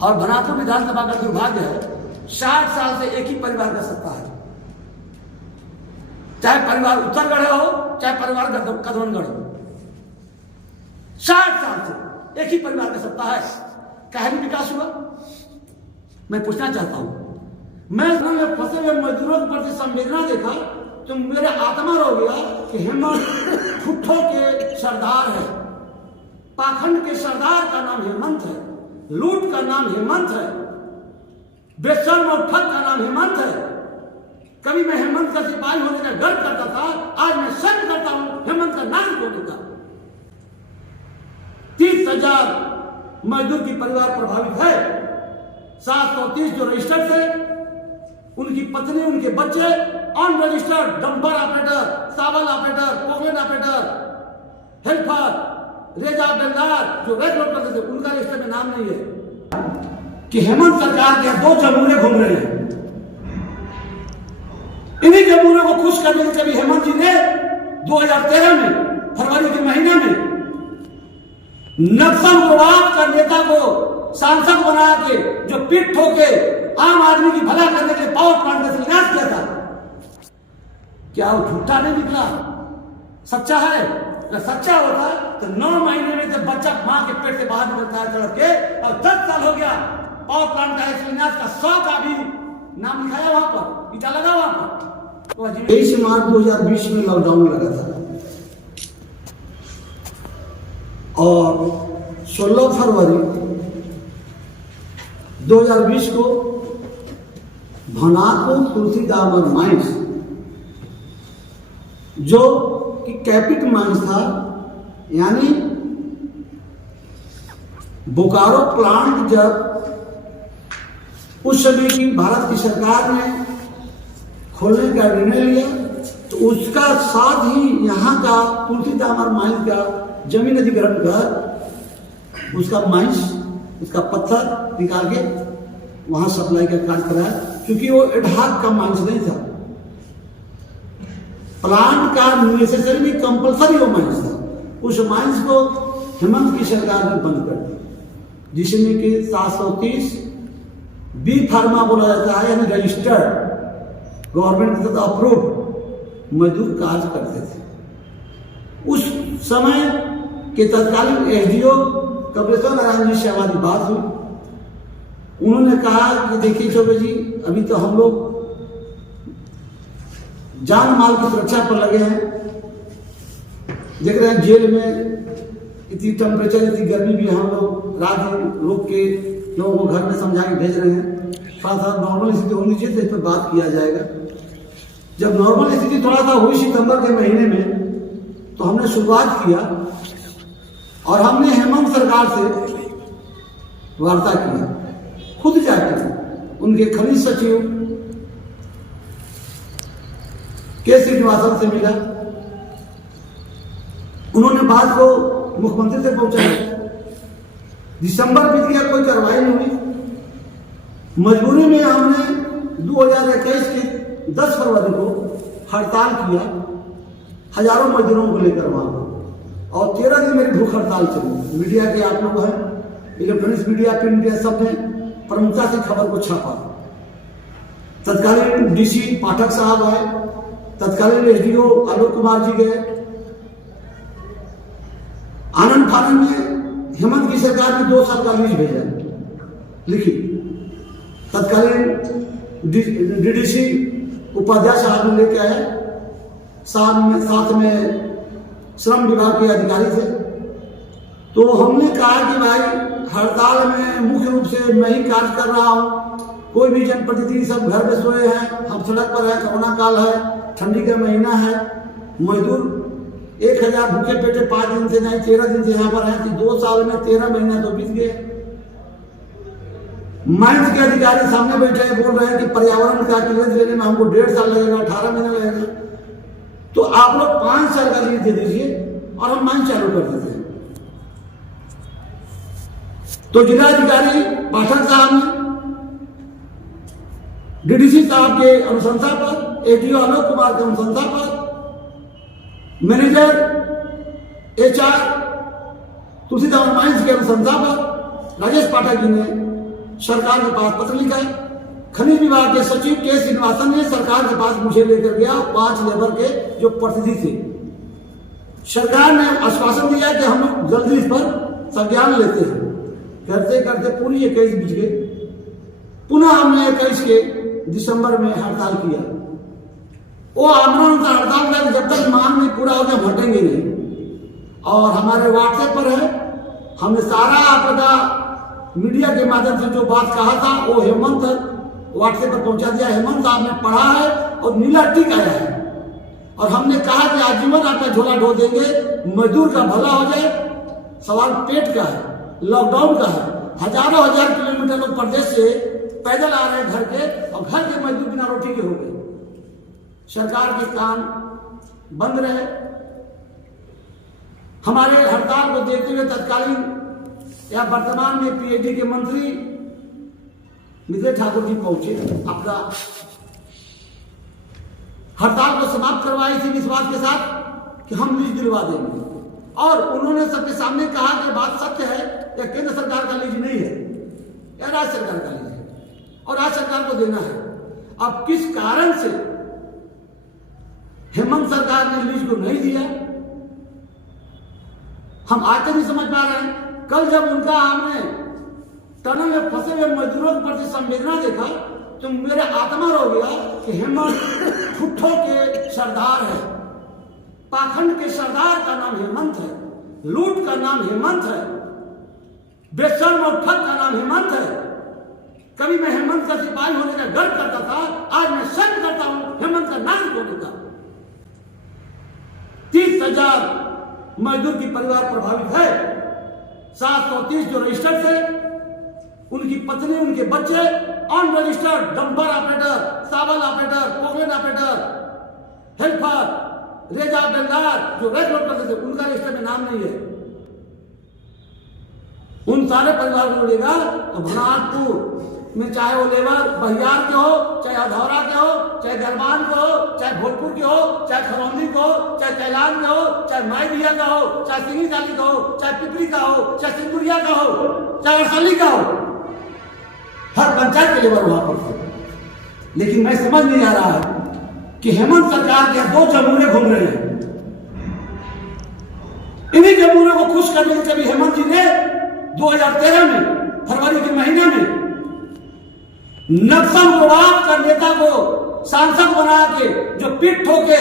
और भनापुर विधानसभा का दुर्भाग्य है 60 साल से एक ही परिवार का सत्ता है, चाहे परिवार उत्तरगढ़ हो चाहे परिवार कदमनगढ़ हो। 60 साल से एक ही परिवार का सत्ता है, काहे भी विकास हुआ? मैं पूछना चाहता हूं। मैं में फंसे हुए मजदूरों के प्रति संवेदना देखा तो मेरा आत्मा रो गया कि हेमंत ठुट्ठों के सरदार है, पाखंड के सरदार का नाम हेमंत है, लूट का नाम हेमंत है, बेशर्म और ठग का नाम हेमंत है। कभी मैं हेमंत का सिपाही होने का गर्व करता था, आज मैं शर्म करता हूं हेमंत का नागरिक होने का। 30,000 मजदूर की परिवार प्रभावित है, 730 जो रजिस्टर्ड थे, उनकी पत्नी, उनके बच्चे अनरजिस्टर्ड डंपर ऑपरेटर, सावल ऑपरेटर, पोगलेन ऑपरेटर, हेल्पर, रेजा बेलदार जो रेक लोड करते थे, उनका लिस्ट में नाम नहीं है कि हेमंत सरकार के 2 जमूरे घूम रहे हैं। इन्हीं जमूरों को खुश करने के कभी हेमंत जी ने 2013 में फरवरी के महीने में नक्सल उग्रवाद का नेता को सांसद बना के जो पीठ ठोके आम आदमी की भला करने के लिए पावर प्लांट में शिलान्यास किया था, क्या वो झूठा नहीं निकला? सच्चा है? अगर सच्चा होता तो 9 महीने में जब बच्चा मां के पेट से बाहर निकलता है चढ़ के, और 10 साल हो गया पावर प्लांट का शिलान्यास का 100 का भी नाम लिखाया वहां पर, ईटा लगा वहां पर। तो 23 मार्च 2020 में लॉकडाउन लगा था और 16 फरवरी 2020 को भनापुर तुलसीदामन माइंस जो कि कैपिट माइंस था, यानी बोकारो प्लांट जब उस समय की भारत की सरकार ने खोलने का निर्णय लिया तो उसका साथ ही यहाँ का तुलसीदामन माइंस का जमीन अधिग्रहण कर उसका माइंस, उसका पत्थर निकाल के वहां सप्लाई का कार्य कराया, क्योंकि वो एडहाक का माइंस नहीं था, प्लांट का नेसेसरी भी कंपलसरी वो माइंस था। उस माइंस को हेमंत की सरकार ने बंद कर दिया, जिसमें कि 730 बी फार्मा बोला जाता है, यानी रजिस्टर्ड गवर्नमेंट के साथ अप्रूव्ड मजदूर कार्य करते थे। उस समय के तत्कालीन एसडीओ कपिलेश्वर नारायण जी से हमारी बात हुई। उन्होंने कहा कि देखिए चौबे जी, अभी तो हम लोग जान माल की सुरक्षा पर लगे हैं, देख रहे हैं जेल में इतनी टेम्परेचर, इतनी गर्मी भी, हम लोग रात दिन रोक के लोगों को घर में समझा के भेज रहे हैं। थोड़ा सा नॉर्मल स्थिति होनी चाहिए तो इस पर बात किया जाएगा। जब नॉर्मल स्थिति थोड़ा सा हुई सितंबर के महीने में, तो हमने शुरुआत किया और हमने हेमंत सरकार से वार्ता किया, खुद जाकर उनके खनिज सचिव के श्रीनिवासन से मिला। उन्होंने बात को मुख्यमंत्री से पहुंचाया। दिसंबर बीत गया, कोई कार्रवाई नहीं हुई। मजबूरी में हमने 2021 के 10 फरवरी को हड़ताल किया, हजारों मजदूरों को लेकर वहां, और 13 दिन मेरी भूख हड़ताल चली। मीडिया के आप लोग हैं, इलेक्ट्रॉनिक्स मीडिया, प्रिंट मीडिया, सब ने प्रमुखता से खबर को छापा। तत्कालीन डीसी पाठक साहब आए, तत्कालीन एसडीओ आलोक कुमार जी गए। आनंद फानंद में हेमंत की सरकार ने 2 साल का लीज भेजा, लिखी। तत्कालीन डीडीसी उपाध्याय साहब ने लेके आए, साथ में श्रम विभाग के अधिकारी थे। तो हमने कहा कि भाई हड़ताल में मुख्य रूप से मैं ही कार्य कर रहा हूं, कोई भी जनप्रतिनिधि सब घर में सोए हैं, हम सड़क पर है, कोरोना काल है, ठंडी का महीना है, मजदूर 1000 भूखे पेटे 5 दिन से नहीं 13 दिन से यहाँ पर है कि 2 साल में 13 महीना तो बीत गए। माइंस के अधिकारी सामने बैठे हैं, बोल रहे हैं कि पर्यावरण का क्लियरेंस लेने में हमको 1.5 साल लगेगा, 18 महीना लगेगा, तो आप लोग 5 साल का लीज दे दीजिए और हम माइंस चालू कर देते हैं। तो जिलाधिकारी पाठक साहब ने डीडीसी साहब के अनुशंसा पर, एडीओ आलोक कुमार के अनुशंसा पर, मैनेजर एचआर तुलसीदामन माइंस के अनुशंसा पर राजेश पाठक जी ने सरकार के पास पत्र लिखा है। खनिज विभाग के सचिव के श्रीनिवासन ने सरकार के पास मुझे लेकर गया 5 लेबर के जो प्रतिनिधि थे। सरकार ने आश्वासन दिया कि हम जल्दी इस पर संज्ञान लेते हैं। करते करते पूरी 21 बीत गए। पुनः हमने 21 के दिसंबर में हड़ताल किया। वो आंदोलन का हड़ताल का जब तक मांग नहीं पूरा हो गया हटेंगे नहीं। और हमारे व्हाट्सएप पर है, हमने सारा आपका मीडिया के माध्यम से जो बात कहा था वो हेमंत व्हाट्सएप पर पहुंचा दिया। हेमंत साहब ने पढ़ा है और नीला टिक आया है। और हमने कहा कि आजीवन आपका झोला ढो देंगे, मजदूर का भला हो जाए। सवाल पेट का है, लॉकडाउन का है। हजारों हजार किलोमीटर लोग प्रदेश से पैदल आ रहे हैं घर के, और घर के मजदूर बिना रोटी के हो गए। सरकार के कान बंद रहे। हमारे हड़ताल को देखते हुए तत्कालीन या वर्तमान में पीएचडी के मंत्री नितिन ठाकुर जी पहुंचे। अपना हड़ताल को समाप्त करवाई थी इस बात के साथ कि हम लीज दिलवा देंगे। और उन्होंने सबके सामने कहा कि बात सत्य है, यह केंद्र सरकार का लीज नहीं है, यह राज्य सरकार का लीज है और राज्य सरकार को देना है। अब किस कारण से हेमंत सरकार ने लीज को नहीं दिया, हम आज तक नहीं समझ पा रहे हैं। कल जब उनका हमने टनल में फंसे हुए मजदूरों के प्रति संवेदना देखा तो मेरा आत्मा रो गया कि हेमंत ठुट्ठों के सरदार है, पाखंड के सरदार का नाम हेमंत है, लूट का नाम हेमंत है, बेशर्म और ठग का नाम हेमंत है। कभी मैं हेमंत का सिपाही होने का गर्व करता था, आज मैं शर्म करता हूं हेमंत का नाम होने का। 30,000 मजदूर की परिवार प्रभावित है। 730 जो रजिस्टर्ड थे, उनकी पत्नी, उनके बच्चे अनरजिस्टर्ड डंपर ऑपरेटर, सावल ऑपरेटर, पोगलेन ऑपरेटर, हेल्पर, रेजा बेलदार जो रेक लोड करते थे, उनका रजिस्टर में नाम नहीं है। उन सारे परिवार को जोड़ेगा तो भनाटपुर में चाहे वो लेबर बहियार के हो, चाहे अधौरा के हो, चाहे गरमान के हो, चाहे भोजपुर के हो, चाहे खरौंदी के हो, चाहे कैलान के हो, चाहे माईदिया का हो, चाहे सिंगी जाली का हो, चाहे पिपरी का हो, चाहे सिंगुरिया का हो, चाहे अरसली का हो, हर पंचायत के लेबर वहां पर थे। लेकिन मैं समझ नहीं आ रहा है कि हेमंत सरकार के 2 जमूरे घूम रहे हैं। इन्हीं जमूरे को खुश करने के कभी हेमंत जी ने 2013 में फरवरी के महीने में नक्सल प्रभाव का नेता को सांसद बना के जो पीठ ठोके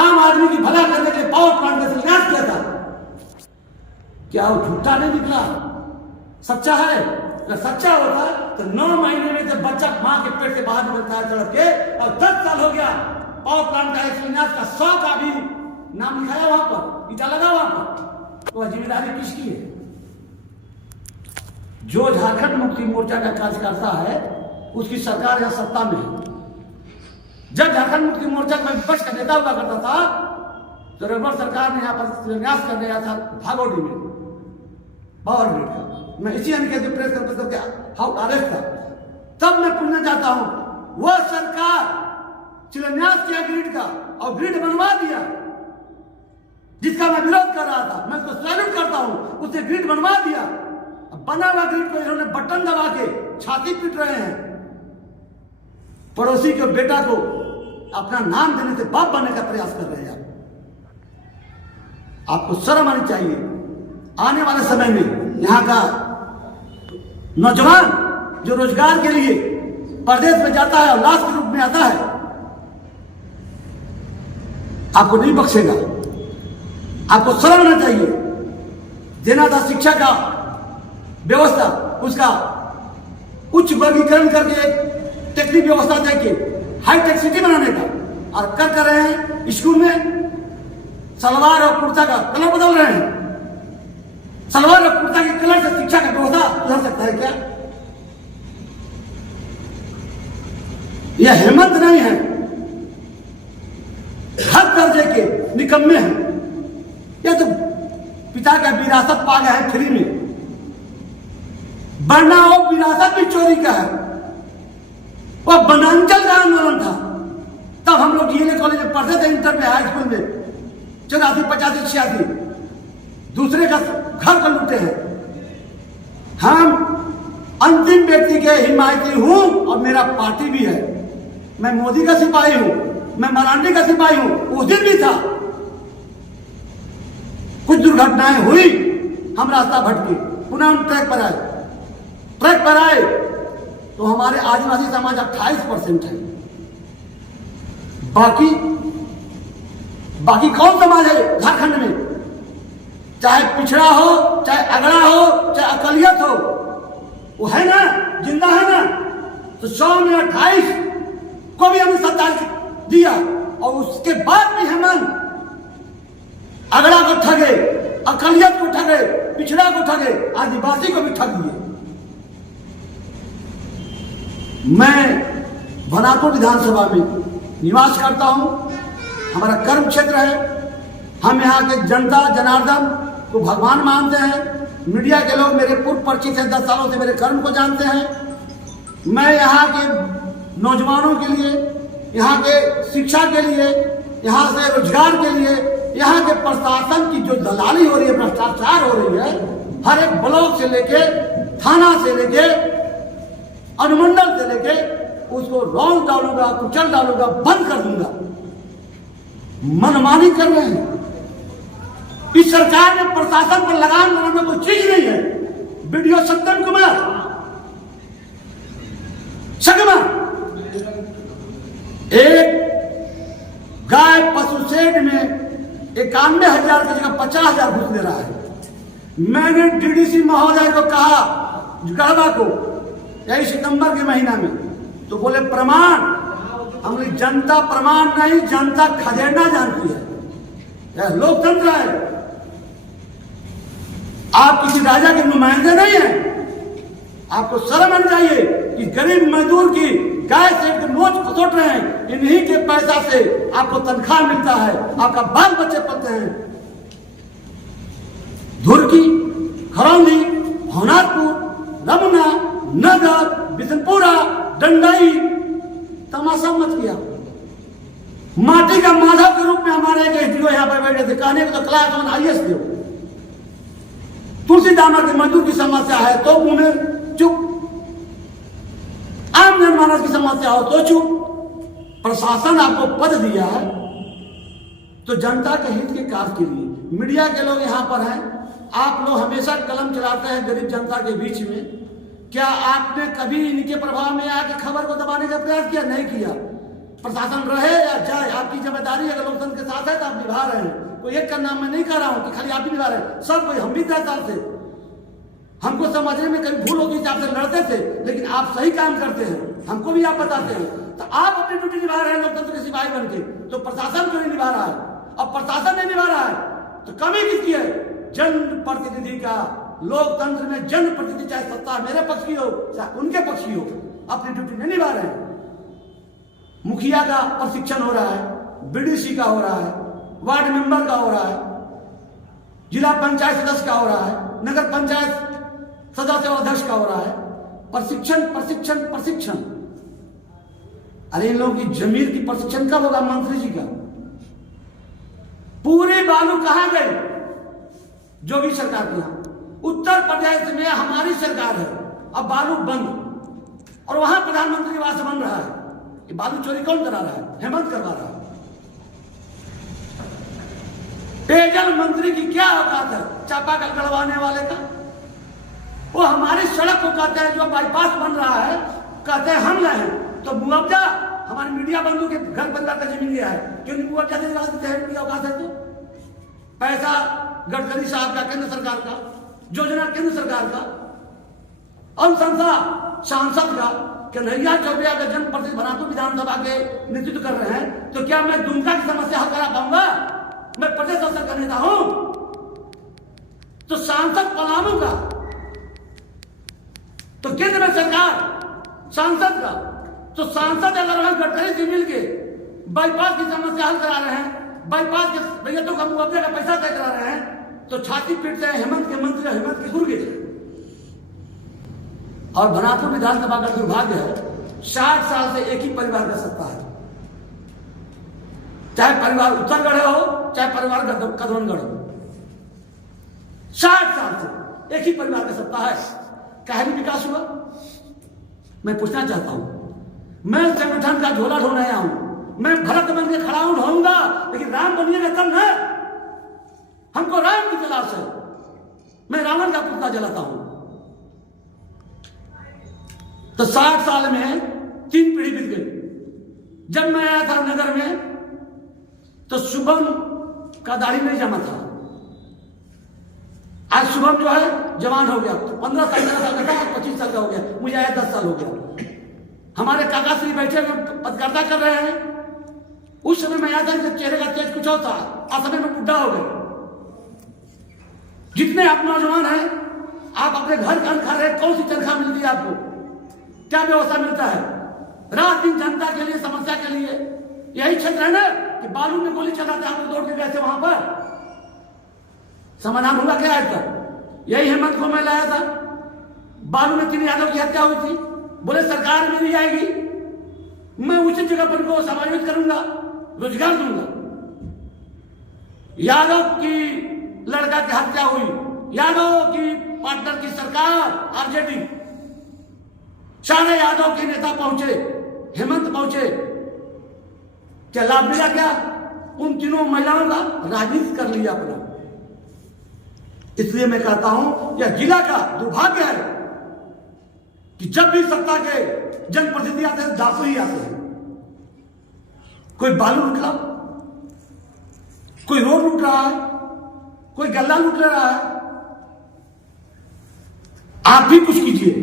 आम आदमी की भला करने के लिए पावर प्लांट में शिलान्यास किया था, क्या वो झूठा नहीं निकला? सच्चा है। अगर सच्चा होता तो 9 महीने में जब बच्चा मां के पेट से बाहर निकलता है सड़क के, और 10 साल हो गया पावर प्लांट का शिलान्यास का 100 का भी नाम लिखाया वहां पर, ईटा लगा वहां पर, तो जिम्मेदारी किसकी है? जो झारखंड मुक्ति मोर्चा का कार्यकर्ता है उसकी सरकार यहां सत्ता में है। जब झारखंड मुक्ति मोर्चा का विपक्ष का नेता हुआ करता था तो रबर सरकार ने यहां पर शिलान्यास कर दिया था भागोडी में पावर ग्रिड का। मैं इसी अनिकेत प्रेस करके हाउस अरेस्ट था। तब मैं पूछना चाहता हूं, वह सरकार शिलान्यास किया ग्रिड का और ग्रिड बनवा दिया जिसका मैं विरोध कर रहा था, मैं उसको सैल्यूट करता हूं, उसने ग्रिड बनवा दिया। बना हुआ ग्रिड को इन्होंने बटन दबा के छाती पीट रहे हैं। पड़ोसी के बेटा को अपना नाम देने से बाप बनने का प्रयास कर रहे हैं। आपको शर्म आनी चाहिए। आने वाले समय में यहां का नौजवान जो रोजगार के लिए प्रदेश में जाता है और लाश के रूप में आता है, आपको नहीं बख्शेगा। आपको शर्म आना चाहिए। देना था शिक्षा का व्यवस्था, उसका उच्च वर्गीकरण करके टेक्निक व्यवस्था देके हाईटेक सिटी बनाने का, और कर रहे हैं स्कूल में सलवार और कुर्ता का कलर बदल रहे हैं। सलवार और कुर्ता के कलर से शिक्षा का व्यवस्था सुधर सकता है क्या? यह हेमंत नहीं है, हर दर्जे के निकम्मे हैं। यह तो पिता का विरासत पा गया है फ्री में, वरना वो विरासत भी चोरी का है। वह बनांचल का आंदोलन था। तब हम लोग डीएलए कॉलेज में पढ़ते थे, इंटर में, हाई स्कूल में, 84, 85, 86 दूसरे का घर को लूटे हैं। हम अंतिम व्यक्ति के हिमायती हूं और मेरा पार्टी भी है। मैं मोदी का सिपाही हूं, मैं मरांडी का सिपाही हूं। उस दिन भी था, कुछ दुर्घटनाएं हुई, हम रास्ता भटके, पुनः हम ट्रैक पर आए तो हमारे आदिवासी समाज 28% है। बाकी कौन समाज है झारखंड में? चाहे पिछड़ा हो, चाहे अगड़ा हो, चाहे अकलियत हो, वो है ना, जिंदा है ना। तो 100 में 28 को भी हमने सत्ता दिया और उसके बाद भी हेमंत अगड़ा को ठगे, अकलियत को ठगे, पिछड़ा को ठगे, आदिवासी को भी ठग दिए। मैं भनापुर विधानसभा में निवास करता हूं, हमारा कर्म क्षेत्र है। हम यहाँ के जनता जनार्दन को भगवान मानते हैं। मीडिया के लोग मेरे पूर्व परिचित हैं, 10 सालों से मेरे कर्म को जानते हैं। मैं यहाँ के नौजवानों के लिए, यहाँ के शिक्षा के लिए, यहाँ से रोजगार के लिए, यहाँ के प्रशासन की जो दलाली हो रही है, भ्रष्टाचार हो रही है, हर एक ब्लॉक से लेके, थाना से लेके, अनुमंडल से लेके, उसको रौंद डालूंगा, कुचल डालूंगा, बंद कर दूंगा। मनमानी कर रहे हैं। इस सरकार ने प्रशासन पर लगाम लगाने को चीज नहीं है। वीडियो सत्यम कुमार सगमा एक गाय पशु शेड में 91,000 की जगह 50,000 घुस दे रहा है। मैंने डीडीसी महोदय को कहा, गढ़वा को, यही सितंबर के महीना में, तो बोले प्रमाण। हमने जनता प्रमाण नहीं, जनता खदेड़ना जानती है। यह लोकतंत्र है। आप किसी राजा के नुमाइंदे नहीं हैं। आपको शर्म आनी चाहिए कि गरीब मजदूर की गाय से एक नोच खसोट रहे हैं। इन्हीं के पैसा से आपको तनख्वाह मिलता है, आपका बाल बच्चे पलते हैं। धुरकी, खरौंदी, होनारपुर, रमुना, नगर, बिशनपुरा, डंडाई तमाशा मत किया। माटी का माधव के रूप में हमारे एक एसडीओ यहाँ पर बैठे थे, कहने को तो क्लास 1 IAS दो। तुलसी दामा के मजदूर की समस्या है तो मुंह में चुप, आम जनमानस की समस्या हो तो चुप। प्रशासन आपको पद दिया है तो जनता के हित के कार्य के लिए। मीडिया के लोग यहाँ पर हैं, आप लोग हमेशा कलम चलाते हैं गरीब जनता के बीच में। क्या आपने कभी इनके प्रभाव में आके खबर को दबाने का प्रयास किया? नहीं किया। प्रशासन रहे या जाए, आपकी जिम्मेदारी अगर लोकतंत्र के साथ है तो आप निभा रहे हैं। कोई एक का नाम मैं नहीं कह रहा हूं कि खाली आप ही निभा रहे हैं, सब कोई। हम भी 10 साल से, हमको समझने में कभी भूल होती थी, आपसे लड़ते थे, लेकिन आप सही काम करते हैं, हमको भी आप बताते हैं। तो आप अपनी ड्यूटी निभा रहे हैं लोकतंत्र के सिपाही बन के, तो प्रशासन क्यों नहीं निभा रहा है? अब प्रशासन नहीं निभा रहा है तो कमी किसकी है? जनप्रतिनिधि का। लोकतंत्र में जनप्रतिनिधि, चाहे सत्ता मेरे पक्ष की हो चाहे उनके पक्ष की हो, अपनी ड्यूटी नहीं निभा रहे हैं। मुखिया का प्रशिक्षण हो रहा है, बीडीसी का हो रहा है, वार्ड मेंबर का हो रहा है, जिला पंचायत सदस्य का हो रहा है, नगर पंचायत सदस्य और अध्यक्ष का हो रहा है। प्रशिक्षण प्रशिक्षण प्रशिक्षण। अरे इन लोगों की जमीर की प्रशिक्षण कब होगा? मंत्री जी का। पूरे बालू कहां गए? जोगी सरकार के यहां। उत्तर प्रदेश में हमारी सरकार है, अब बालू बंद, और वहां प्रधानमंत्री निवास बन रहा है। ये बालू चोरी कौन करा रहा है? हेमंत करवा रहा है। पेयजल मंत्री की क्या औकात है चापाकल गड़वाने वाले का? वो हमारी सड़क को कहते हैं, जो बाईपास बन रहा है, कहते हैं हम लाए हैं, तो मुआवजा हमारे मीडिया बंधु के घर परिवार का जमीन लिया है, क्यों नहीं मुआवजा देते हैं? उनकी औकात है तो पैसा गडकरी साहब का, केंद्र सरकार का, योजना केंद्र सरकार का, अनुशंसा सांसद का, कन्हैया चौबे का जनप्रतिनिधि भनापुर विधानसभा के नेतृत्व कर रहे हैं, तो क्या मैं दुमका की समस्या हल करा पाऊंगा? मैं प्रदेश अवसर का नेता हूं। तो सांसद पलामू का, तो केंद्र में सरकार सांसद का, तो सांसद अगर वहां गडकरी से मिलके बाईपास की समस्या हल करा रहे हैं, बाईपास के रैयतों का मुआवजे का पैसा तय करा रहे हैं, तो छाती पीटते हैं हेमंत के मंत्री, हेमंत के गुर्गे। और भनापुर विधानसभा का दुर्भाग्य है, 60 साल से एक ही परिवार का सत्ता है। चाहे परिवार उत्तरगढ़ हो, चाहे परिवार कदमगढ़ हो, 60 साल से एक ही परिवार का सत्ता है। कहीं विकास हुआ? मैं पूछना चाहता हूं, मैं संगठन का झोला ढोने आया हूं, मैं भरत बन के खड़ा ढोऊंगा, लेकिन राम बनिएगा तब ना। हमको राम की तलाश है। मैं रावण का पुतला जलाता हूं। तो 60 साल में 3 पीढ़ी बीत गई। जब मैं आया था नगर में तो शुभम का दाढ़ी नहीं जमा था। आज शुभम जो है जवान हो गया, 15 साल 15 साल का था, 25 साल का हो गया, मुझे आया 10 साल हो गया। हमारे काका श्री बैठे पत्रकारिता कर रहे हैं। उस समय मैं आया था, चेहरे का तेज कुछ और था, आज समय में बुढ़ा हो गए। जितने आप नौजवान हैं, आप अपने घर का खा रहे, कौन सी तनख्वाह मिलती है आपको, क्या व्यवस्था मिलता है? रात दिन जनता के लिए, समस्या के लिए। यही क्षेत्र है ना कि बालू में गोली चलाते आप दौड़ के गए थे वहां पर, समाधान हुआ क्या आज तक? यही हेमंत को मैं लाया था, बालू में 3 यादव की हत्या हुई थी, बोले सरकार मिल जाएगी, मैं उसी जगह पर को समायोजित करूंगा, रोजगार दूंगा। यादव की लड़का की हत्या हुई, यादव की पार्टनर की सरकार आरजेडी, सारे यादव के नेता पहुंचे, हेमंत पहुंचे, क्या लाभ मिला? क्या उन तीनों महिलाओं का राजनीति कर लिया अपना। इसलिए मैं कहता हूं यह जिला का दुर्भाग्य है कि जब भी सत्ता के जनप्रतिनिधि आते हैं डाकू ही आते हैं। कोई बालू लूट रहा, कोई रोड लूट रहा है, कोई गल्ला लूट रहा है। आप भी कुछ कीजिए,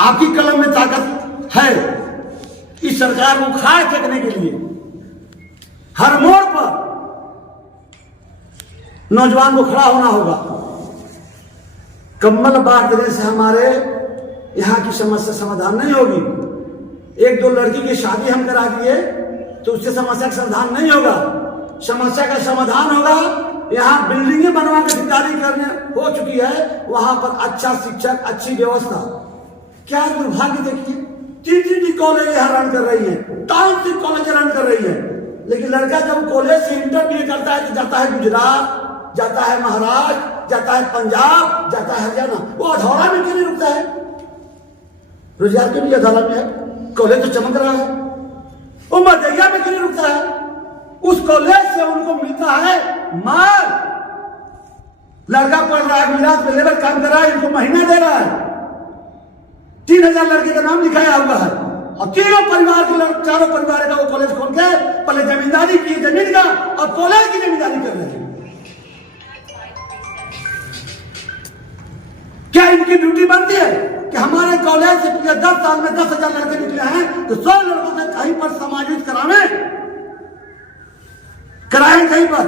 आपकी कलम में ताकत है इस सरकार को खाए फेंकने के लिए। हर मोड़ पर नौजवान को खड़ा होना होगा। कम्बल बांट देने से हमारे यहां की समस्या समाधान नहीं होगी। 1-2 लड़की की शादी हम करा दिए तो उससे समस्या का समाधान नहीं होगा। समस्या का समाधान होगा, यहां बिल्डिंगें बनवा के ठेकेदारी करने हो चुकी है, वहां पर अच्छा शिक्षक, अच्छी व्यवस्था। क्या दुर्भाग्य देखिए, 3 कॉलेज यहां रन कर रही है, टाउनशिप कॉलेज रन कर रही है, लेकिन लड़का जब कॉलेज से इंटर भी करता है तो जाता है गुजरात, जाता है महाराष्ट्र, जाता है पंजाब, जाता है हरियाणा। वो अधौरा में क्यों नहीं रुकता है? रोजगार क्यों नहीं अधौरा में है? कॉलेज तो चमक रहा है। वो मदैया में क्यों नहीं रुकता है? उस कॉलेज से उनको मिलता है माल। लड़का पढ़ रहा है, गुजरात में लेबर काम कर रहा है, इनको महीना दे रहा है। 3000 लड़के का नाम लिखाया हुआ है और तीनों परिवार के, चारों परिवार का वो कॉलेज खोल के पहले जमींदारी की, जमीन का और कॉलेज की जमींदारी कर रहे हैं। क्या इनकी ड्यूटी बनती है कि हमारे कॉलेज से पिछले 10 साल में 10,000 लड़के निकले हैं तो 100 लड़कों से कहीं पर समायोजित कराएं कहीं पर।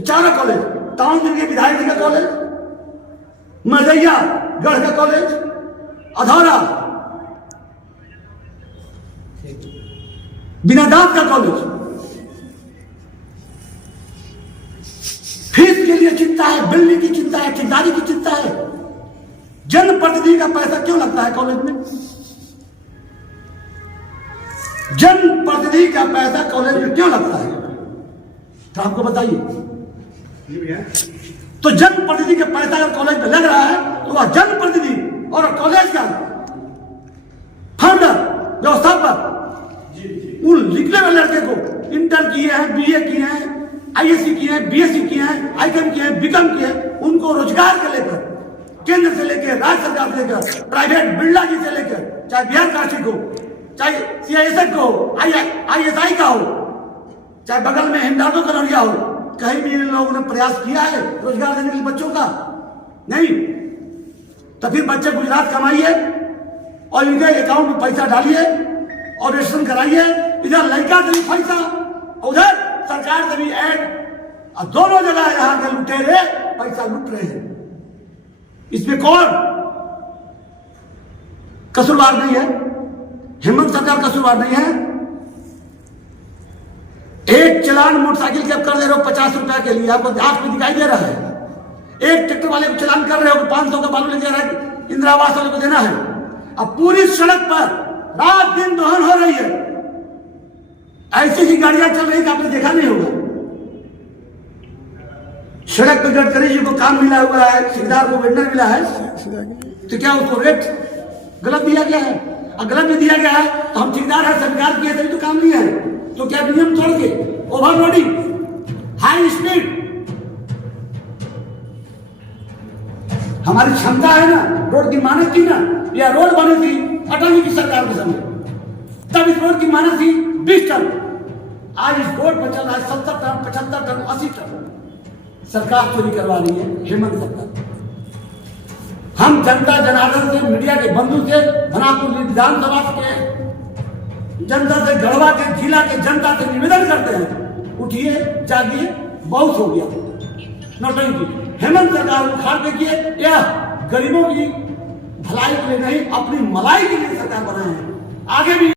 चारों कॉलेज, टाउन के विधायक जी का कॉलेज, मदैया गढ़ का कॉलेज, अधौरा बिनादात का कॉलेज। फीस के लिए चिंता है, बिल्डिंग की चिंता है, ठेकेदारी की चिंता है। जनप्रतिनिधि का पैसा क्यों लगता है कॉलेज में? जनप्रतिनिधि का पैसा कॉलेज में क्यों लगता है? तो आपको बताइए। तो जनप्रतिनिधि का पैसा अगर कॉलेज में लग रहा है तो वह जनप्रतिनिधि और कॉलेज का फाउंडर, व्यवस्थापक, उन लिखने वाले लड़के को इंटर किए हैं, बीए किए हैं, आईएससी किए हैं, बीएससी किए हैं, आईकॉम किए हैं, बीकॉम किए हैं, उनको रोजगार के लेकर केंद्र से लेकर राज्य सरकार से लेकर प्राइवेट बिरला जी से लेकर चाहे बिहार काशी को, चाहे सीआईएसएफ को, आईएसआई का हो, चाहे बगल में हिंडाल्को कनौरिया हो, कहीं भी इन लोगों ने प्रयास किया है रोजगार देने के लिए बच्चों का? नहीं। तो फिर बच्चे गुजरात कमाइए और इनके अकाउंट में पैसा डालिए और रजिस्ट्रेशन कराइए। इधर लड़का से भी पैसा, उधर सरकार से भी ऐड, और दोनों जगह यहां के लुटेरे पैसा लूट रहे हैं। इसमें कौन कसूरवार नहीं है? हेमंत सरकार कसूरवार नहीं है। एक चलान मोटरसाइकिल के कर दे रहे हो 50 रुपया के लिए, आपको आपको दिखाई दे रहा है। एक ट्रैक्टर वाले को चलान कर रहे हो 500 का बालू लेके इंदिरा आवास वाले को देना है। अब पूरी सड़क पर रात दिन दोहन हो रही है। ऐसी ही गाड़ियां चल रही कि आपने देखा नहीं होगा। सड़क पर गडकरी जी को काम मिला हुआ है, ठेकेदार को वेंडर मिला है, तो क्या उसको रेट गलत दिया गया है। और गलत भी दिया गया है तो हम ठेकेदार है, सरकार की है, तभी तो काम नहीं है। तो क्या नियम तोड़ के ओवरलोडिंग, हाई स्पीड, हमारी क्षमता है ना, रोड की मानक थी ना, या रोड बनी थी अटल जी की सरकार के समय, तब इस रोड की मानक थी 20 टन। आज इस रोड पर चल रहा है 70 टन, 75 टन, 80 टन। सरकार चोरी करवा रही है, हेमंत सरकार। हम जनता जनार्दन से, मीडिया के बंधु से, धनापुर विधानसभा के जनता से, गढ़वा के जिला के जनता से निवेदन करते हैं, उठिए, जागिए, बहुत हो गया नौटंकी। हेमंत सरकार उखाड़ फेंकिए, या गरीबों की भलाई के लिए नहीं, अपनी मलाई के लिए सरकार बनाए हैं। आगे भी